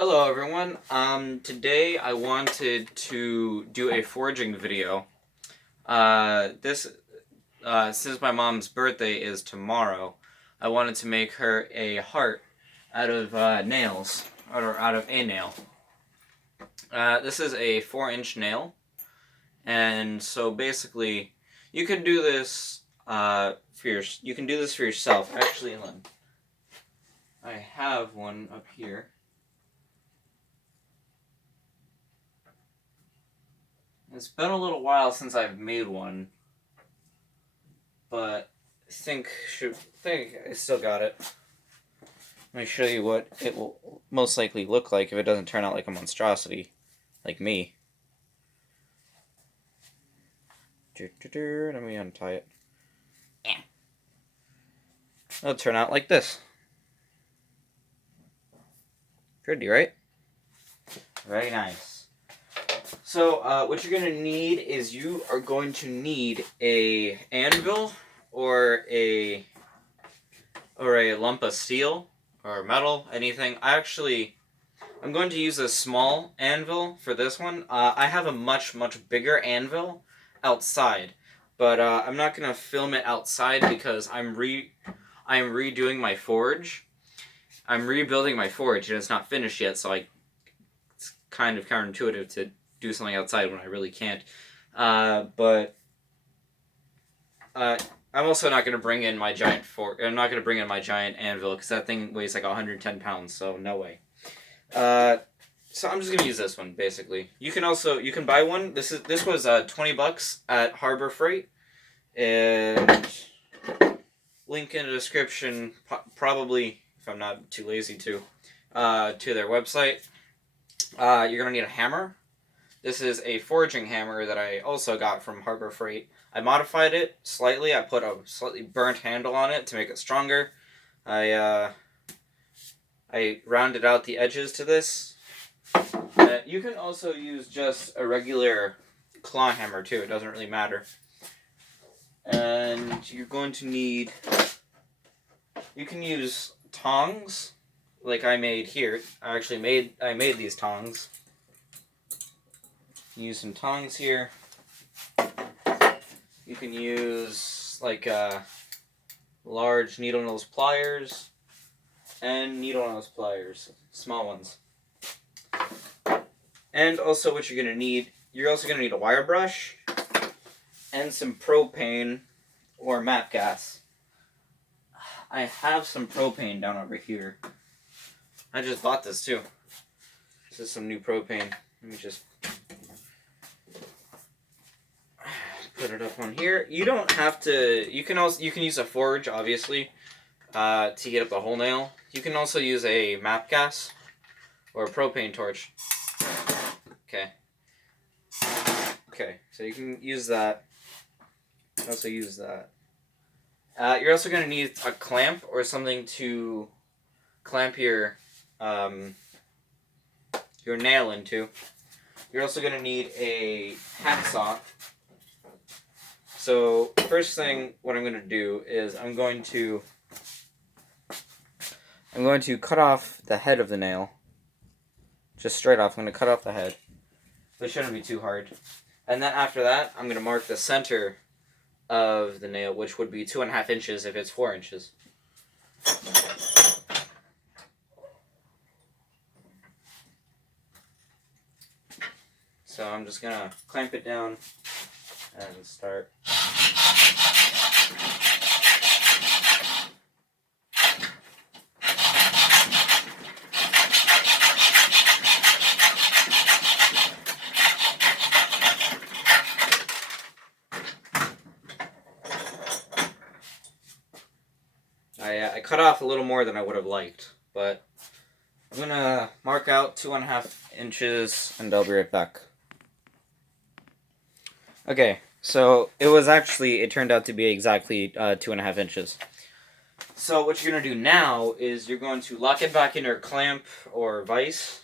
Hello everyone. Today I wanted to do a foraging video. Since my mom's birthday is tomorrow, I wanted to make her a heart out of nails, or out of a nail. This is a 4-inch nail, and so basically, you can do this you can do this for yourself. Actually, I have one up here. It's been a little while since I've made one, but I think I still got it. Let me show you what it will most likely look like if it doesn't turn out like a monstrosity, like me. Let me untie it. It'll turn out like this. Pretty, right? Very nice. So, what you're going to need is you are going to need a anvil or a lump of steel or metal, anything. I'm going to use a small anvil for this one. I have a much bigger anvil outside, but I'm not going to film it outside because I'm redoing my forge. I'm rebuilding my forge and it's not finished yet, so it's kind of counterintuitive to do something outside when I really can't. But I'm also not going to bring in my giant I'm not going to bring in my giant anvil because that thing weighs like 110 pounds, so no way. So I'm just going to use this one, basically. You can buy one. This was $20 at Harbor Freight. And link in the description, probably, if I'm not too lazy to their website. You're going to need a hammer. This is a foraging hammer that I also got from Harbor Freight. I modified it slightly. I put a slightly burnt handle on it to make it stronger. I rounded out the edges to this. You can also use just a regular claw hammer too. It doesn't really matter. And you're going to need... You can use tongs, like I made here. I made these tongs. Use some tongs here. You can use like large needle nose pliers and needle nose pliers, small ones. And also what you're also going to need a wire brush and some propane or MAP gas. I have some propane down over here. I just bought this too. This is some new propane. Let me just put it up on here. You don't have to. You can use a forge, obviously, to get up the whole nail. You can also use a MAP gas or a propane torch. Okay. So you can use that. Also use that. You're also going to need a clamp or something to clamp your nail into. You're also going to need a hacksaw. So first thing, what I'm going to do is I'm going to cut off the head of the nail. Just straight off, I'm going to cut off the head. It shouldn't be too hard. And then after that, I'm going to mark the center of the nail, which would be 2.5 inches if it's 4 inches. So I'm just going to clamp it down and start. I cut off a little more than I would have liked, but I'm going to mark out 2.5 inches and I'll be right back. Okay, so it turned out to be exactly 2.5 inches. So what you're going to do now is you're going to lock it back in your clamp or vise,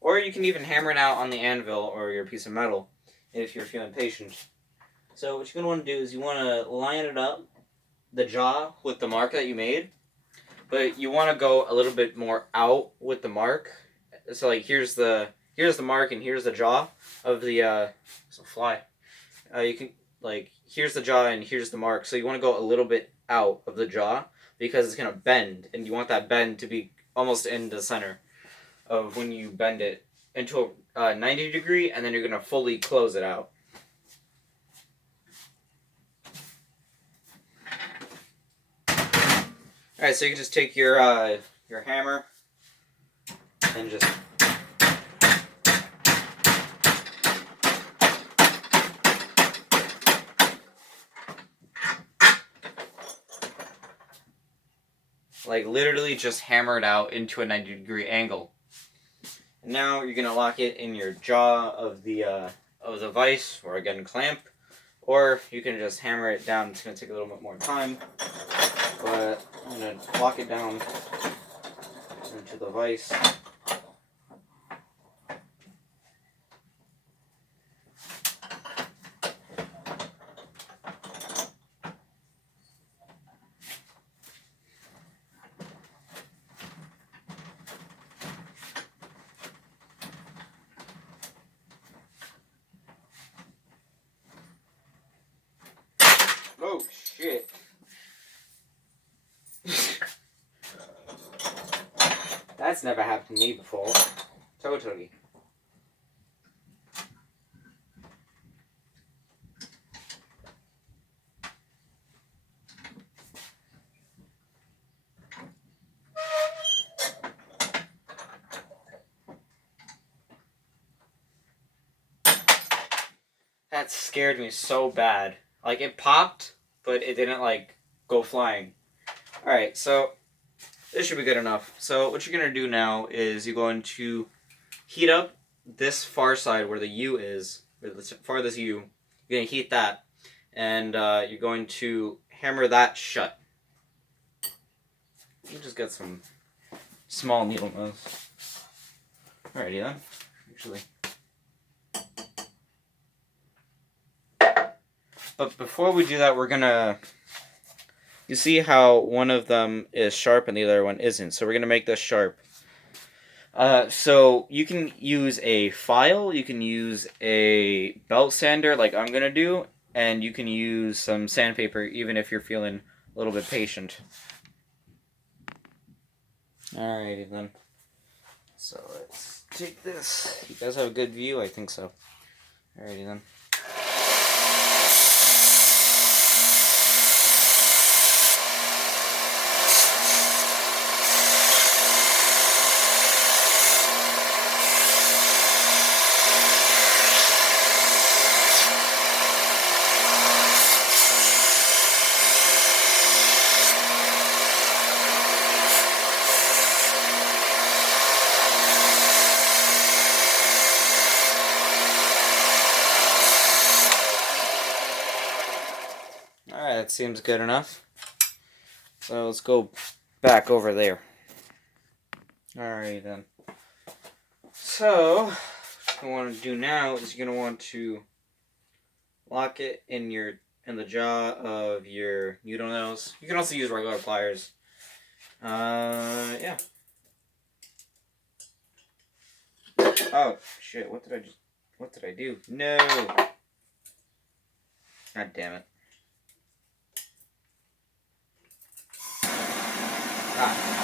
or you can even hammer it out on the anvil or your piece of metal if you're feeling patient. So what you're going to want to do is you want to line it up, the jaw, with the mark that you made. but you want to go a little bit more out with the mark. So like here's the mark and here's the jaw of the it's a fly. You can like here's the jaw and here's the mark. So you want to go a little bit out of the jaw because it's gonna bend, and you want that bend to be almost in the center of when you bend it into a 90 degree, and then you're gonna fully close it out. All right, so you can just take your hammer and just like literally just hammer it out into a 90 degree angle. And now you're gonna lock it in your jaw of the vise, or again clamp, or you can just hammer it down. It's gonna take a little bit more time, but I'm gonna lock it down into the vise. Oh shit. That's never happened to me before. Totally. That scared me so bad. Like, it popped, but it didn't, like, go flying. Alright, so this should be good enough. So what you're going to do now is you're going to heat up this far side where the U is, or the farthest U. You're going to heat that, and you're going to hammer that shut. You just get some small needle nose. Alrighty then. Actually. But before we do that, we're gonna... You see how one of them is sharp and the other one isn't. So we're gonna make this sharp. So you can use a file, you can use a belt sander like I'm gonna do, and you can use some sandpaper even if you're feeling a little bit patient. Alrighty then. So let's take this. You guys have a good view? I think so. Alrighty then. Alright, that seems good enough. So let's go back over there. Alright then. So, what you want to do now is you're going to want to lock it in the jaw of your needle nose. You can also use regular pliers. Yeah. Oh, shit, what did I do? No! God damn it. Ah.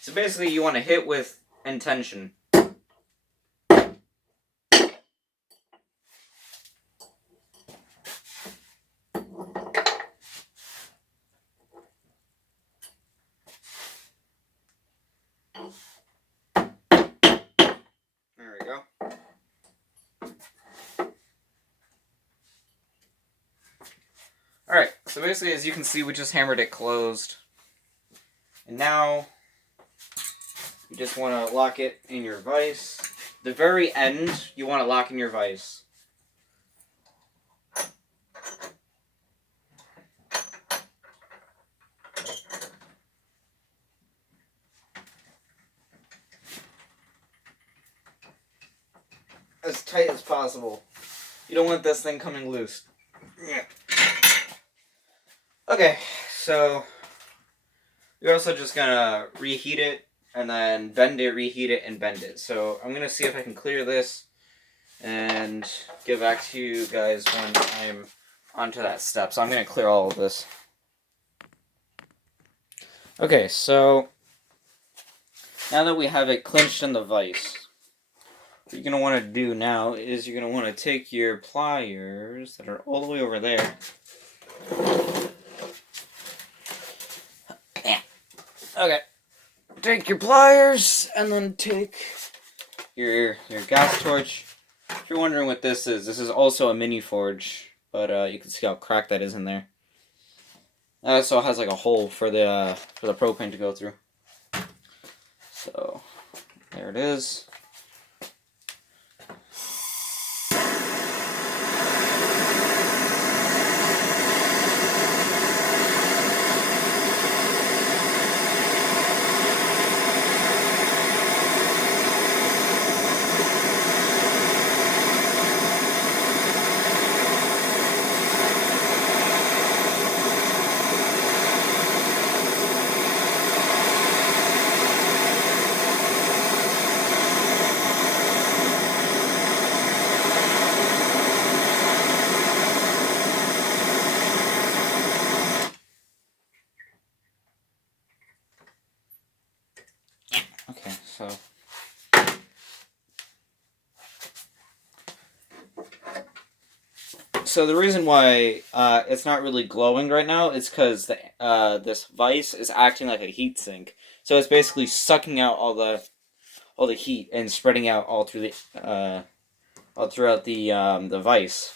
So basically you want to hit with intention. basically, as you can see, we just hammered it closed. And now, you just want to lock it in your vise. The very end, you want to lock in your vise. As tight as possible. You don't want this thing coming loose. Okay, so you're also just gonna reheat it and then bend it, reheat it, and bend it. So I'm gonna see if I can clear this and get back to you guys when I'm onto that step. So I'm gonna clear all of this. Okay, so now that we have it clinched in the vise, what you're going to want to do now is you're going to want to take your pliers that are all the way over there. Okay. Take your pliers and then take your gas torch. If you're wondering what this is also a mini forge, but you can see how cracked that is in there. It also has like a hole for the propane to go through. So there it is. Okay, so the reason why it's not really glowing right now is because this vise is acting like a heat sink. So it's basically sucking out all the heat and spreading out all throughout the vise.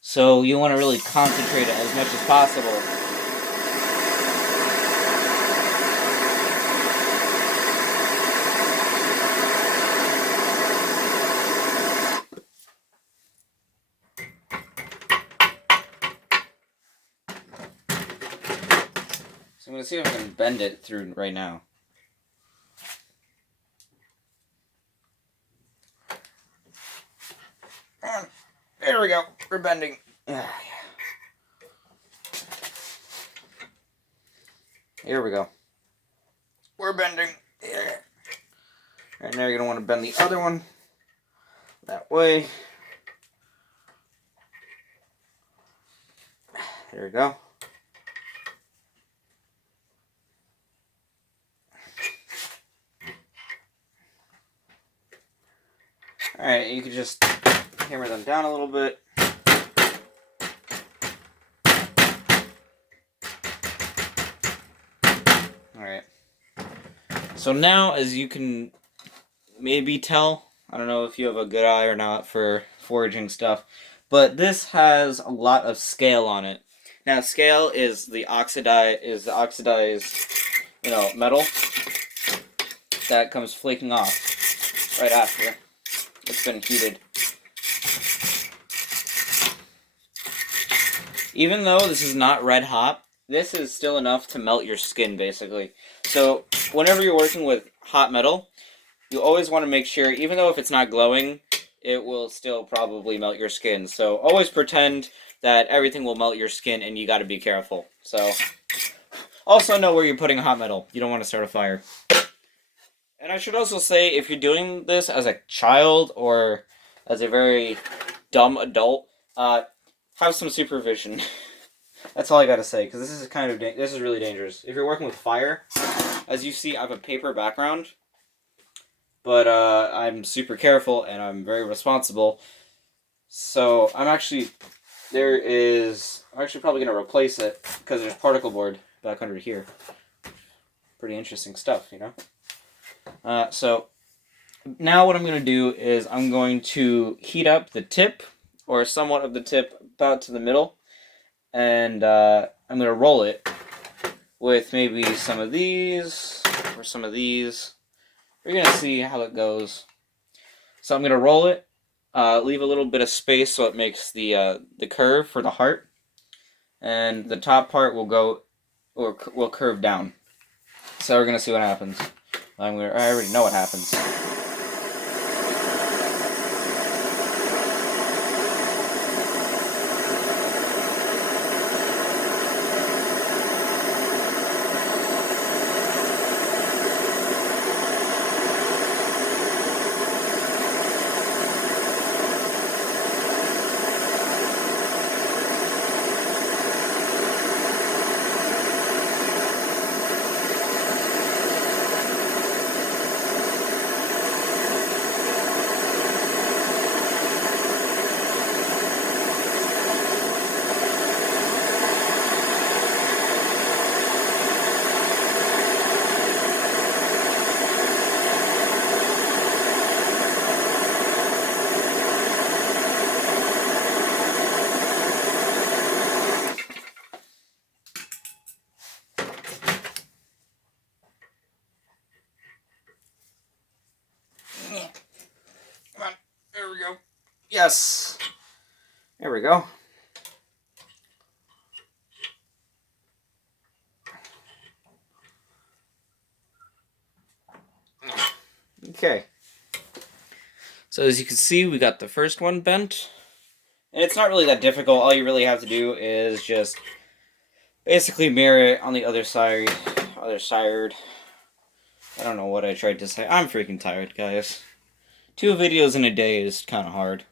So you want to really concentrate it as much as possible. So I'm going to see if I can bend it through right now. There we go. We're bending. Here we go. We're bending. Right now you're going to want to bend the other one that way. There we go. Alright, you can just hammer them down a little bit. Alright. So now, as you can maybe tell, I don't know if you have a good eye or not for forging stuff, but this has a lot of scale on it. Now, scale is the oxidized, metal that comes flaking off right after it's been heated. Even though this is not red hot, this is still enough to melt your skin, basically. So, whenever you're working with hot metal, you always want to make sure, even though if it's not glowing, it will still probably melt your skin. So, always pretend that everything will melt your skin, and you gotta be careful. So, also know where you're putting hot metal. You don't want to start a fire. And I should also say, if you're doing this as a child or as a very dumb adult, have some supervision. That's all I gotta say, because this is really dangerous. If you're working with fire, as you see, I have a paper background, but I'm super careful and I'm very responsible. So I'm actually probably gonna replace it because there's particle board back under here. Pretty interesting stuff, you know. So now what I'm going to do is I'm going to heat up the tip, or somewhat of the tip, about to the middle, and I'm going to roll it with maybe some of these or some of these. We're going to see how it goes. So I'm going to roll it, leave a little bit of space so it makes the curve for the heart, and the top part will go, or will curve down. So we're going to see what happens. I already know what happens. Come on, there we go. Yes, there we go. Okay. So as you can see, we got the first one bent. And it's not really that difficult. All you really have to do is just basically mirror it on the other side. I don't know what I tried to say. I'm freaking tired, guys. 2 videos in a day is kind of hard.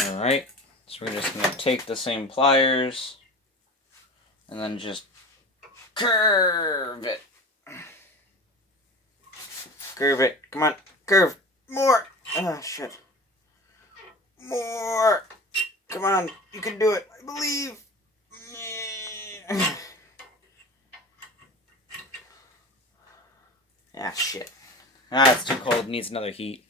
Alright, so we're just going to take the same pliers and then just curve it. Curve it. Come on, curve. More. Oh, shit. More. Come on, you can do it. I believe. Ah, shit. Ah, it's too cold. Needs another heat.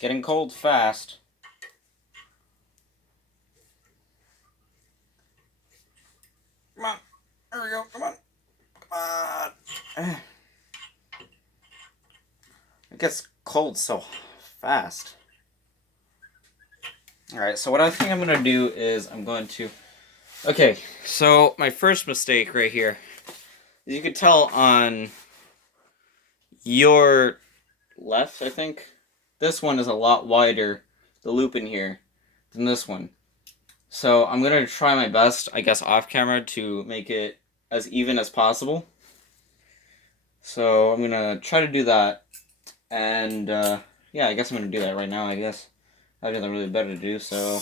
Getting cold fast. Come on. There we go. Come on. Come on. It gets cold so fast. Alright, so what I think I'm going to do is I'm going to... Okay, so my first mistake right here. You can tell on your left, I think. This one is a lot wider, the loop in here, than this one. So I'm going to try my best, I guess off camera, to make it as even as possible. So I'm going to try to do that. And yeah, I guess I'm going to do that right now, I guess. I have nothing really better to do, so...